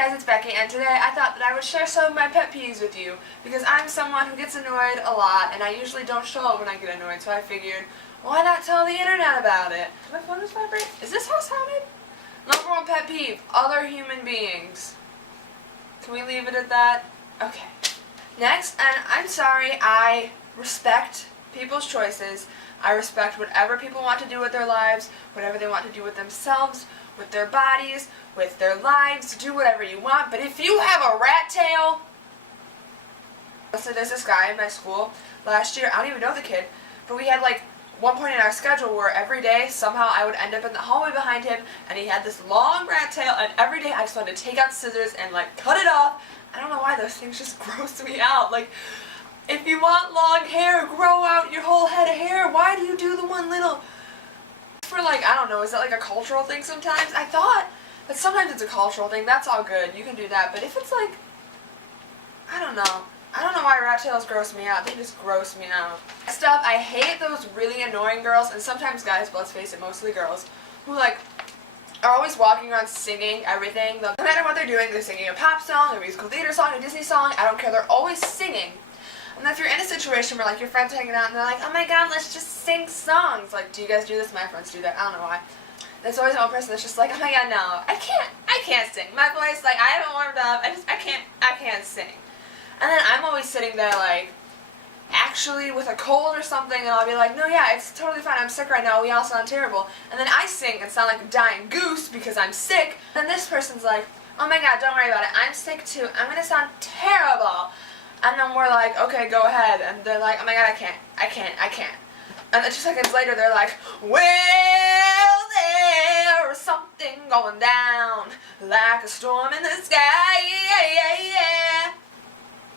guys, it's Becky, and today I thought that I would share some of my pet peeves with you because I'm someone who gets annoyed a lot and I usually don't show it when I get annoyed, so I figured, why not tell the internet about it? Did my phone just vibrate? Is this how it sounded? Number one pet peeve, other human beings. Can we leave it at that? Okay. Next, and I'm sorry, I respect people's choices. I respect whatever people want to do with their lives, whatever they want to do with themselves, with their bodies, with their lives. Do whatever you want, but if you have a rat tail... So there's this guy in my school last year, I don't even know the kid, but we had like one point in our schedule where every day somehow I would end up in the hallway behind him and he had this long rat tail, and every day I just wanted to take out scissors and like cut it off. I don't know why those things just gross me out. Like, if you want long hair, grow out your whole head of hair. Why do you do the one little... For like, I don't know, is that like a cultural thing sometimes? I thought that sometimes it's a cultural thing. That's all good. You can do that. But if it's like, I don't know. I don't know why rat tails gross me out. They just gross me out. Stuff, I hate those really annoying girls, and sometimes guys, but let's face it, mostly girls, who like are always walking around singing everything. No matter what they're doing, they're singing a pop song, a musical theater song, a Disney song, I don't care. They're always singing. And if you're in a situation where like your friends are hanging out and they're like, oh my god, let's just sing songs. Like, do you guys do this? My friends do that. I don't know why. There's always one person that's just like, oh my god, no, I can't sing. My voice, like, I haven't warmed up. I can't sing. And then I'm always sitting there like, actually with a cold or something, and I'll be like, no, yeah, it's totally fine. I'm sick right now. We all sound terrible. And then I sing and sound like a dying goose because I'm sick. And this person's like, oh my god, don't worry about it. I'm sick too. I'm gonna sound terrible. And then we're like, okay, go ahead. And they're like, oh my god, I can't. And then 2 seconds later, they're like, well, there's something going down, like a storm in the sky, yeah.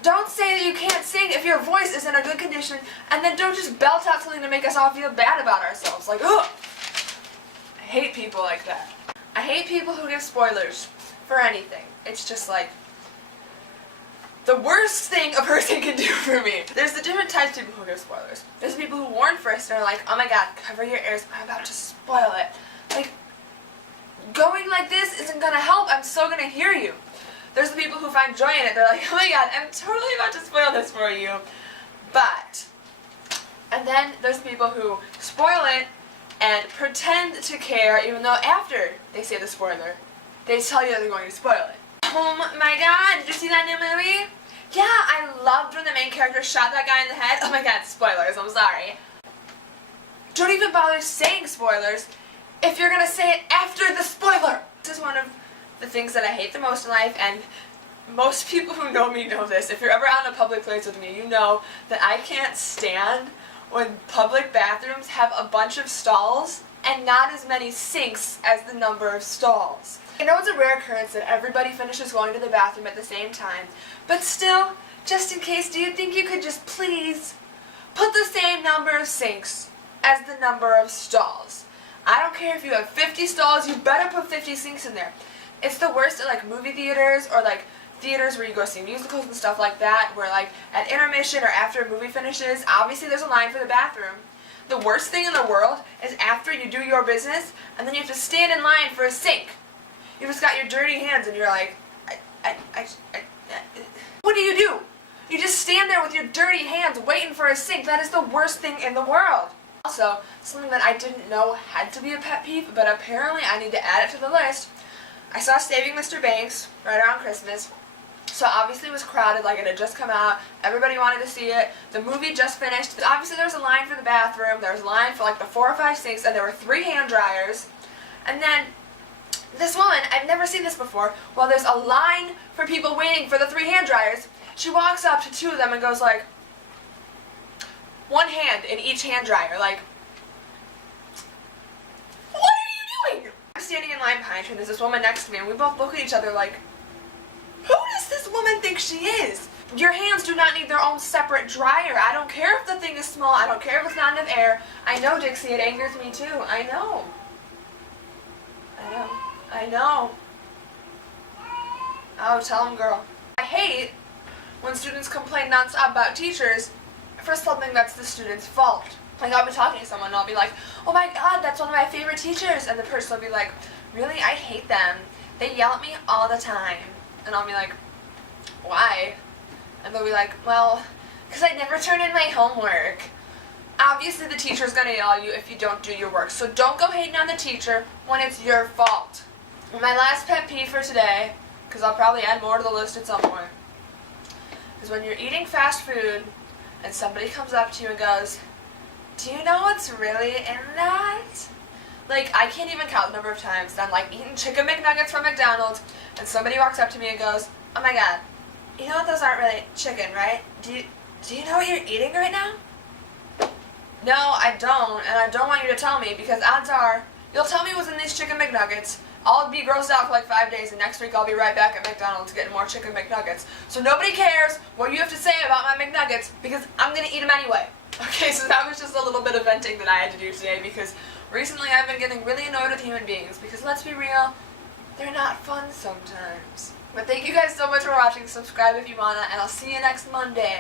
Don't say that you can't sing if your voice is in a good condition, and then don't just belt out something to make us all feel bad about ourselves. Like, ugh. I hate people like that. I hate people who give spoilers for anything. It's just like the worst thing a person can do for me. There's the different types of people who give spoilers. There's the people who warn first and are like, oh my god, cover your ears, I'm about to spoil it. Like, going like this isn't gonna help, I'm still gonna hear you. There's the people who find joy in it, they're like, oh my god, I'm totally about to spoil this for you. But, and then there's the people who spoil it and pretend to care even though after they say the spoiler, they tell you that they're going to spoil it. Oh my god, did you see that new movie? Yeah, I loved when the main character shot that guy in the head. Oh my god, spoilers, I'm sorry. Don't even bother saying spoilers if you're gonna say it after the spoiler. This is one of the things that I hate the most in life, and most people who know me know this. If you're ever out in a public place with me, you know that I can't stand when public bathrooms have a bunch of stalls and not as many sinks as the number of stalls. I know it's a rare occurrence that everybody finishes going to the bathroom at the same time, but still, just in case, do you think you could just please put the same number of sinks as the number of stalls? I don't care if you have 50 stalls, you better put 50 sinks in there. It's the worst at like movie theaters or like theaters where you go see musicals and stuff like that, where like at intermission or after a movie finishes, obviously there's a line for the bathroom. The worst thing in the world is after you do your business and then you have to stand in line for a sink. You just got your dirty hands and you're like, what do? You just stand there with your dirty hands waiting for a sink. That is the worst thing in the world. Also, something that I didn't know had to be a pet peeve, but apparently I need to add it to the list. I saw Saving Mr. Banks right around Christmas, so obviously it was crowded, like it had just come out, everybody wanted to see it, the movie just finished, obviously there was a line for the bathroom, there was a line for like the 4 or 5 sinks, and there were 3 hand dryers, and then this woman, I've never seen this before, while there's a line for people waiting for the 3 hand dryers, she walks up to 2 of them and goes like, 1 hand in each hand dryer, like, what are you doing? I'm standing in line behind her, and there's this woman next to me, and we both look at each other like, who does this woman think she is? Your hands do not need their own separate dryer. I don't care if the thing is small, I don't care if it's not enough air. I know, Dixie, it angers me too, I know. I know. Oh, tell him, girl. I hate when students complain nonstop about teachers for something that's the student's fault. Like, I'll be talking to someone and I'll be like, oh my god, that's one of my favorite teachers. And the person will be like, really? I hate them. They yell at me all the time. And I'll be like, why? And they'll be like, well, because I never turn in my homework. Obviously the teacher's going to yell at you if you don't do your work, so don't go hating on the teacher when it's your fault. And my last pet peeve for today, because I'll probably add more to the list at some point, is when you're eating fast food and somebody comes up to you and goes, do you know what's really in that? Like, I can't even count the number of times that I'm like eating chicken McNuggets from McDonald's and somebody walks up to me and goes, oh my god, you know what, those aren't really chicken, right? Do you know what you're eating right now? No, I don't, and I don't want you to tell me, because odds are you'll tell me what's in these chicken McNuggets, I'll be grossed out for like 5 days, and next week I'll be right back at McDonald's getting more chicken McNuggets. So nobody cares what you have to say about my McNuggets, because I'm going to eat them anyway. Okay, so that was just a little bit of venting that I had to do today, because recently I've been getting really annoyed with human beings, because let's be real, they're not fun sometimes. But thank you guys so much for watching. Subscribe if you wanna, and I'll see you next Monday.